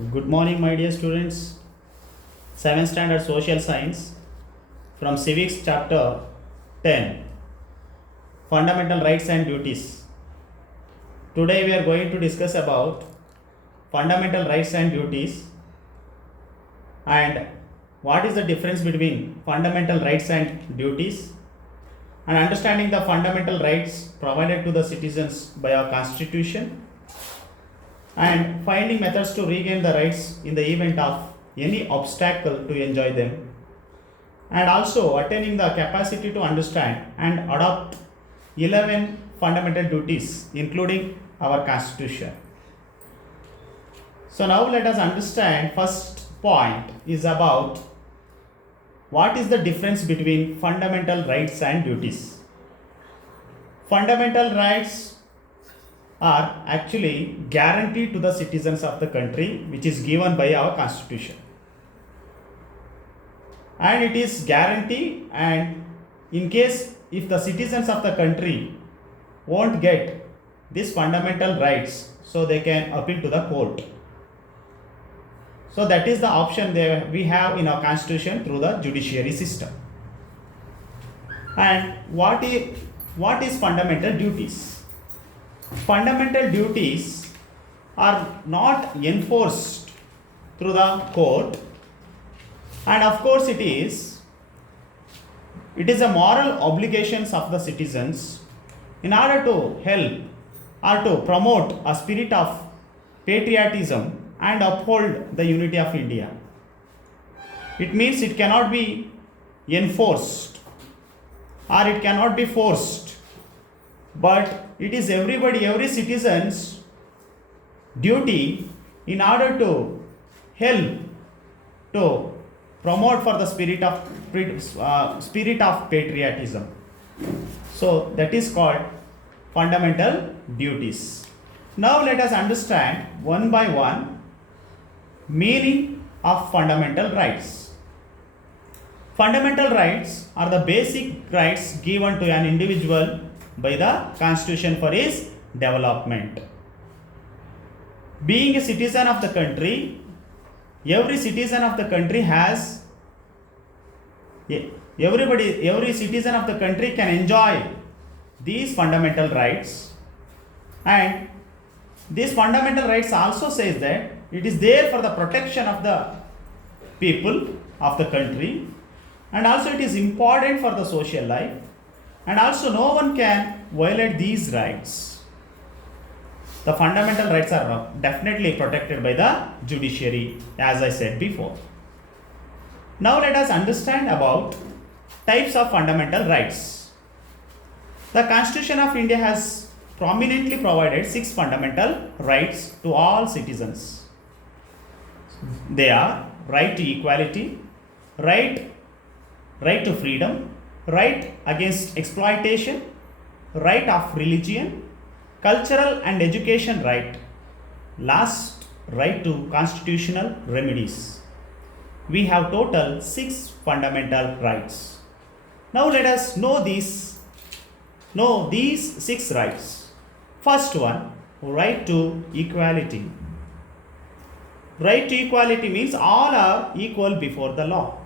Good morning, my dear students. 7th Standard Social Science from Civics Chapter 10 Fundamental Rights and Duties. Today we are going to discuss about fundamental rights and duties and what is the difference between fundamental rights and duties, and understanding the fundamental rights provided to the citizens by our Constitution, and finding methods to regain the rights in the event of any obstacle to enjoy them, and also attaining the capacity to understand and adopt 11 fundamental duties including our Constitution. So now let us understand. First point is about what is the difference between fundamental rights and duties. Fundamental rights are actually guaranteed to the citizens of the country, which is given by our Constitution, and it is guarantee, and in case if the citizens of the country won't get these fundamental rights, so they can appeal to the court. So that is the option there we have in our Constitution through the judiciary system. And what is fundamental duties? Fundamental duties are not enforced through the court, and of course it is a moral obligations of the citizens in order to help or to promote a spirit of patriotism and uphold the unity of India. It means it cannot be enforced or it cannot be forced, but it is every citizen's duty in order to help to promote for the spirit of patriotism. So that is called fundamental duties. Now let us understand one by one meaning of fundamental rights. Fundamental rights are the basic rights given to an individual by the Constitution for his development. Being a citizen of the country, every citizen of the country has every citizen of the country can enjoy these fundamental rights, and these fundamental rights also says that it is there for the protection of the people of the country, and also it is important for the social life, and also no one can violate these rights. The fundamental rights are definitely protected by the judiciary, as I said before. Now let us understand about types of fundamental rights. The Constitution of India has prominently provided 6 fundamental rights to all citizens. They are right to equality, right to freedom, right against exploitation, right of religion, cultural and education right, last right to constitutional remedies. We have total 6 fundamental rights. Now let us know these 6 rights. First one, right to equality. Right to equality means all are equal before the law.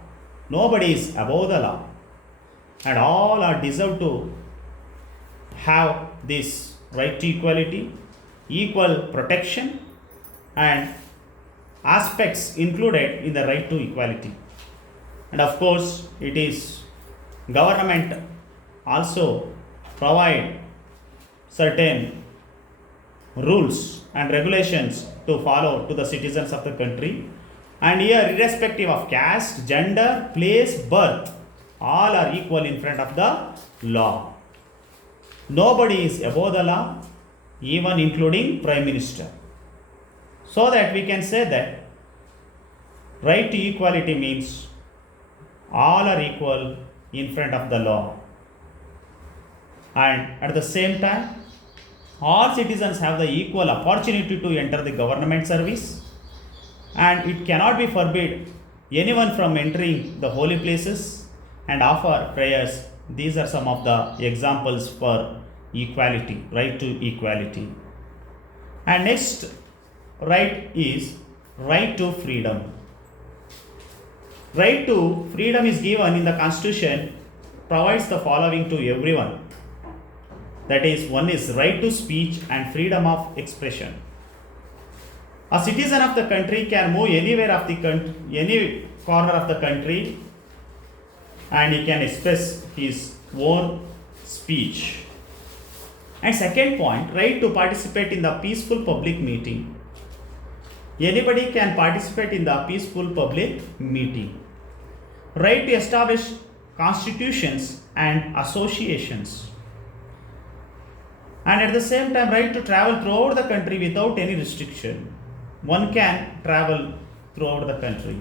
Nobody is above the law, and all are deserved to have this right to equality, equal protection, and aspects included in the right to equality. And of course it is government also provide certain rules and regulations to follow to the citizens of the country, and here irrespective of caste, gender, place, birth, all are equal in front of the law. Nobody is above the law, even including Prime Minister. So that we can say that right to equality means all are equal in front of the law, and at the same time all citizens have the equal opportunity to enter the government service, and it cannot be forbid anyone from entering the holy places and offer prayers. These are some of the examples for equality, right to equality. And next right is right to freedom. Right to freedom is given in the Constitution, provides the following to everyone. That is, one is right to speech and freedom of expression. A citizen of the country can move anywhere of the country, any corner of the country, and he can express his own speech. And second point, right to participate in the peaceful public meeting. Anybody can participate in the peaceful public meeting. Right to establish constitutions and associations. And at the same time, right to travel throughout the country without any restriction. One can travel throughout the country.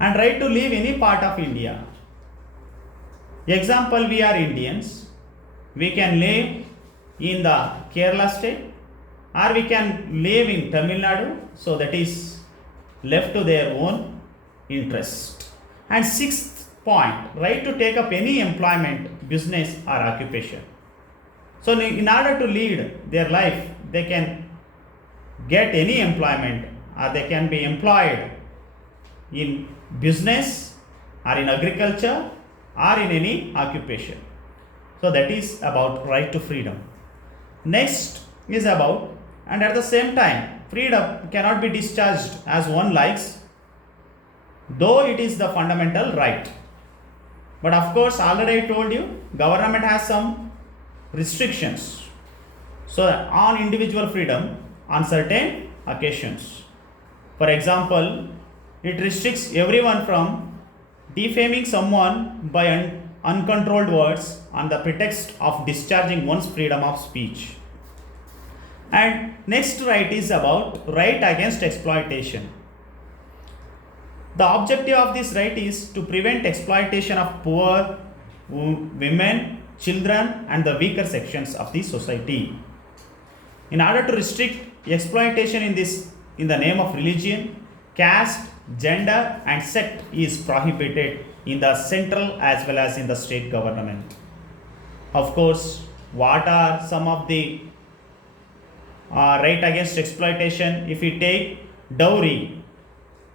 And right to live any part of India. Example, we are Indians. We can live in the Kerala state, or we can live in Tamil Nadu, so that is left to their own interest. And sixth point, right to take up any employment, business or occupation. So in order to lead their life, they can get any employment, or they can be employed in business or in agriculture or in any occupation. So that is about right to freedom. Next is about, and at the same time, freedom cannot be discharged as one likes, though it is the fundamental right. But of course, already I told you, government has some restrictions. So on individual freedom on certain occasions. For example, it restricts everyone from defaming someone by uncontrolled words on the pretext of discharging one's freedom of speech. And next right is about right against exploitation. The objective of this right is to prevent exploitation of poor, women, children and the weaker sections of the society. In order to restrict exploitation in the name of religion, caste, gender and sect is prohibited in the central as well as in the state government. Of course, what are some of the right against exploitation? If we take dowry,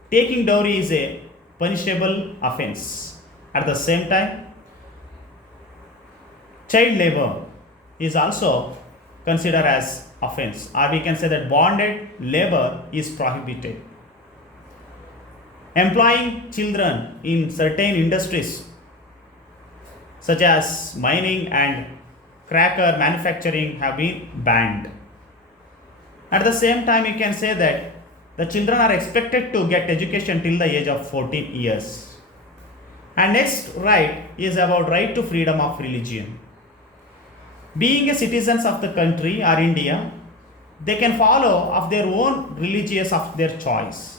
taking dowry is a punishable offense. At the same time, child labor is also considered as offense, or we can say that bonded labor is prohibited. Employing children in certain industries such as mining and cracker manufacturing have been banned. At the same time, you can say that the children are expected to get education till the age of 14 years. And next right is about right to freedom of religion. Being a citizens of the country or India, they can follow of their own religious of their choice.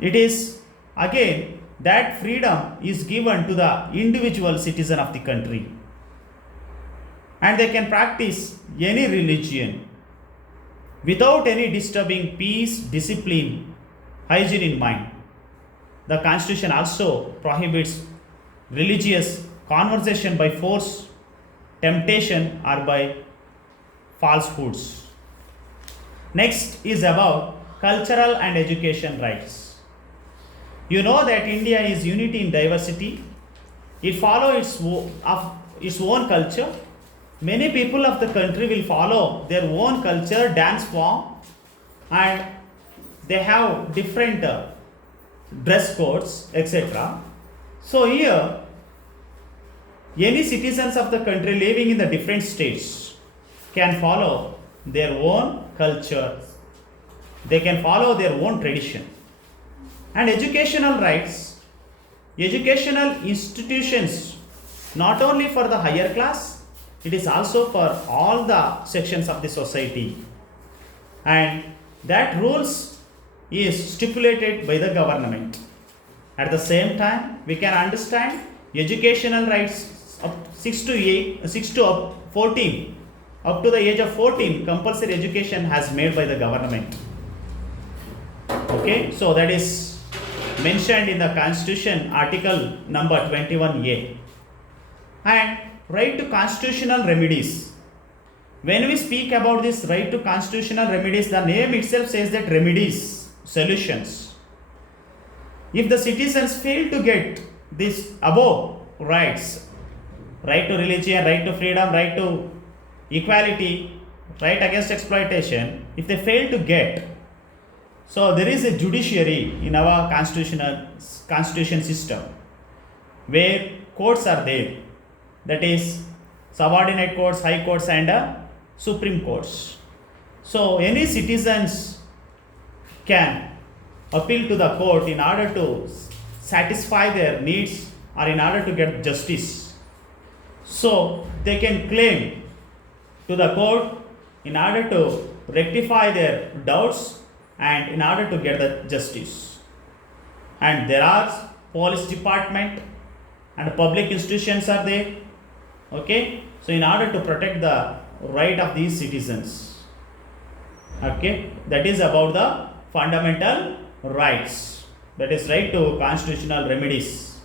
It is again that freedom is given to the individual citizen of the country, and they can practice any religion without any disturbing peace, discipline, hygiene in mind. The Constitution also prohibits religious conversation by force, temptation or by falsehoods. Next is about cultural and education rights. You know that India is unity in diversity. It follows its own culture. Many people of the country will follow their own culture, dance form, and they have different dress codes, etc. So here, any citizens of the country living in the different states can follow their own culture. They can follow their own tradition. And educational rights, educational institutions, not only for the higher class, it is also for all the sections of the society. And that rules is stipulated by the government. At the same time, we can understand educational rights up 6 to 14, up to the age of 14, compulsory education has made by the government. Okay, so that is mentioned in the Constitution, article number 21A. And right to constitutional remedies. When we speak about this right to constitutional remedies, the name itself says that remedies. solutions. If the citizens fail to get these above rights, right to religion, right to freedom, right to equality, right against exploitation, if they fail to get, so there is a judiciary in our constitution system where courts are there, that is subordinate courts, high courts, and supreme courts. So any citizens can appeal to the court in order to satisfy their needs or in order to get justice. So they can claim to the court in order to rectify their doubts and in order to get the justice. And there are police department and public institutions are there. Okay, so in order to protect the right of these citizens. Okay, that is about the fundamental rights, that is right to constitutional remedies.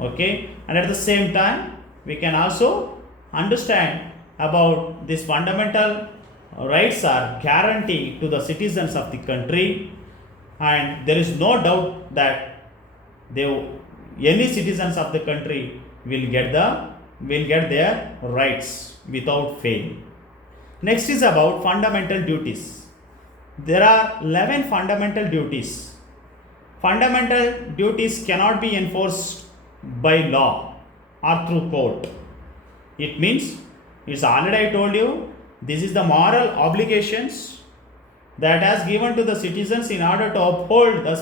Okay, and at the same time we can also understand about these fundamental rights are guaranteed to the citizens of the country, and there is no doubt that any citizens of the country will get their rights without fail. Next is about fundamental duties. There are 11 fundamental duties. Fundamental duties cannot be enforced by law or through court. It means, it's already I told you, this is the moral obligations that has given to the citizens in order to uphold the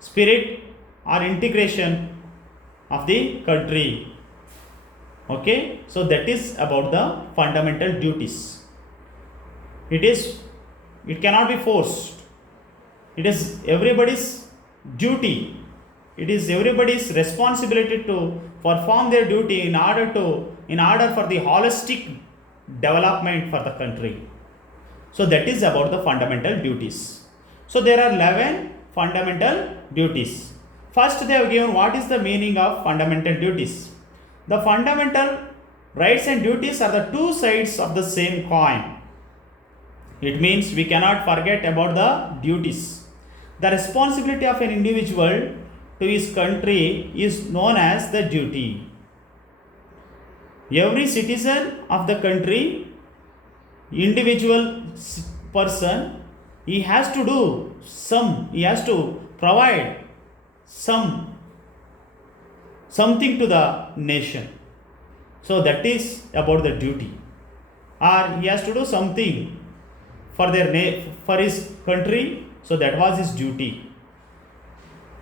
spirit or integration of the country. Okay, so that is about the fundamental duties. It cannot be forced. It is everybody's duty. It is everybody's responsibility to perform their duty in order for the holistic development for the country. So that is about the fundamental duties. So there are 11 fundamental duties. First, they have given what is the meaning of fundamental duties. The fundamental rights and duties are the two sides of the same coin. It means we cannot forget about the duties. The responsibility of an individual to his country is known as the duty. Every citizen of the country, individual person, he has to provide something to the nation. So that is about the duty. Or he has to do something for his country, so that was his duty.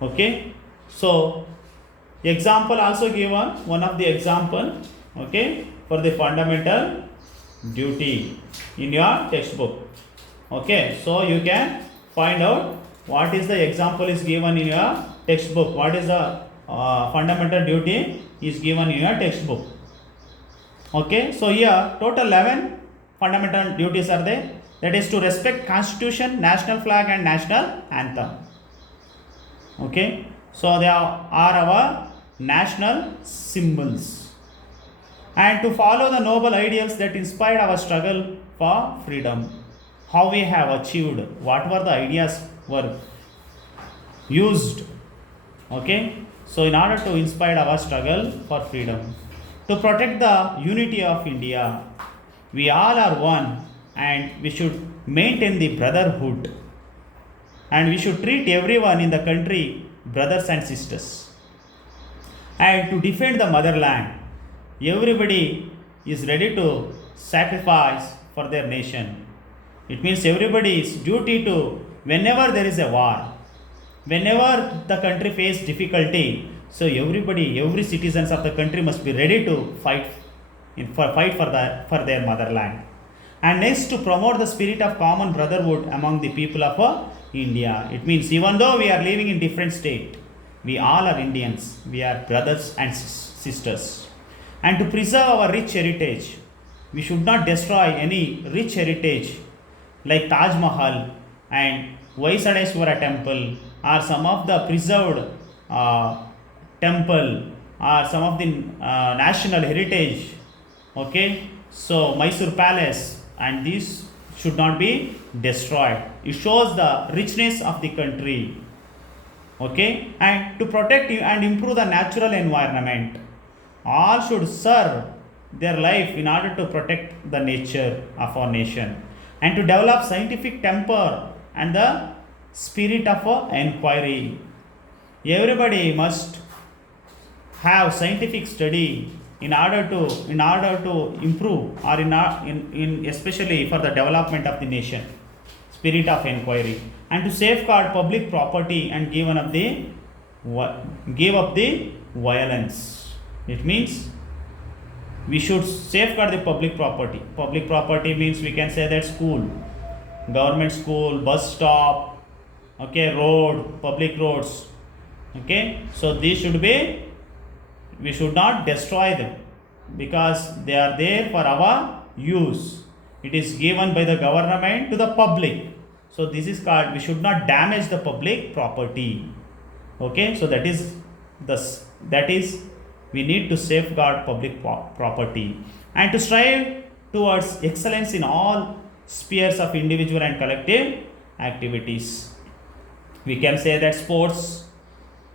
Okay, so example also given, one of the example, okay, for the fundamental duty in your textbook. Okay, so you can find out what is the example is given in your textbook, what is the fundamental duty is given in your textbook. Okay, so here total 11 fundamental duties are there, that is to respect constitution, national flag and national anthem. Okay, so they are our national symbols, and to follow the noble ideals that inspired our struggle for freedom. How we have achieved, what were the ideas were used. Okay, so in order to inspire our struggle for freedom, to protect the unity of India, we all are one and we should maintain the brotherhood, and we should treat everyone in the country brothers and sisters. And to defend the motherland, everybody is ready to sacrifice for their nation. It means everybody's duty to, whenever there is a war, whenever the country faces difficulty, so every citizens of the country must be ready to fight for their motherland. And next, to promote the spirit of common brotherhood among the people of India. It means even though we are living in different state, we all are Indians. We are brothers and sisters. And to preserve our rich heritage, we should not destroy any rich heritage like Taj Mahal and Vaisadeswara temple, or some of the preserved temple, or some of the national heritage. Okay, so Mysore Palace, and these should not be destroyed. it shows the richness of the country. Okay, and to protect and improve the natural environment, all should serve their life in order to protect the nature of our nation, and to develop scientific temper and the spirit of inquiry. Everybody must have scientific study in order to improve, or in especially for the development of the nation, spirit of inquiry, and to safeguard public property and give up the violence. It means we should safeguard the public property. Public property means we can say that school, government school, bus stop, okay, road, public roads. Okay, so these should be, we should not destroy them, because they are there for our use. It is given by the government to the public. So this is called, we should not damage the public property. Okay, so that is we need to safeguard public property, and to strive towards excellence in all spheres of individual and collective activities. We can say that sports,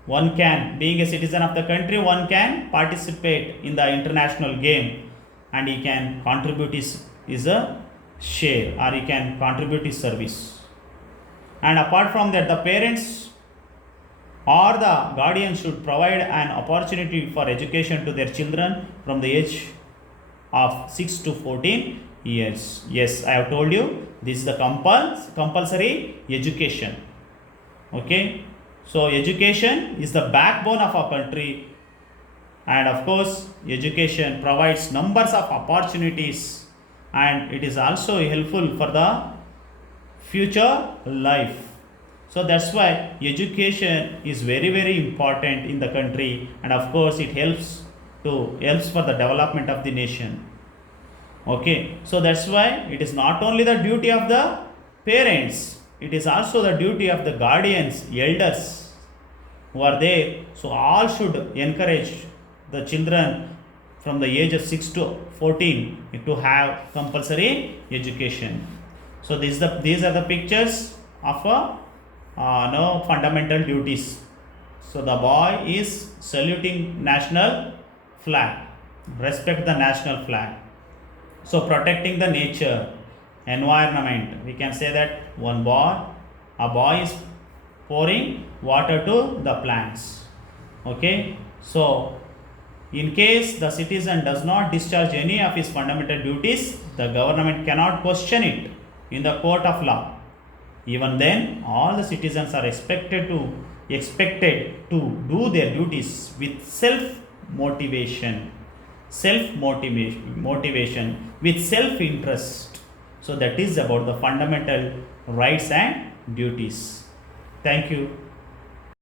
one can, being a citizen of the country, one can participate in the international game, and he can contribute his a share, or he can contribute his service. And apart from that, the parents or the guardians should provide an opportunity for education to their children from the age of 6 to 14 years. Yes, I have told you, this is the compulsory education. Okay, so education is the backbone of our country, and of course education provides numbers of opportunities, and it is also helpful for the future life. So that's why education is very important in the country, and of course it helps for the development of the nation. Okay, so that's why it is not only the duty of the parents, it is also the duty of the guardians, elders who are there. So all should encourage the children from the age of 6 to 14 to have compulsory education. So these are the pictures of fundamental duties. So the boy is saluting national flag, respect the national flag. So protecting the nature, environment, we can say that a boy is pouring water to the plants. Okay, so in case the citizen does not discharge any of his fundamental duties, the government cannot question it in the court of law. Even then, all the citizens are expected to do their duties with motivation, with self interest. So that is about the fundamental rights and duties. Thank you.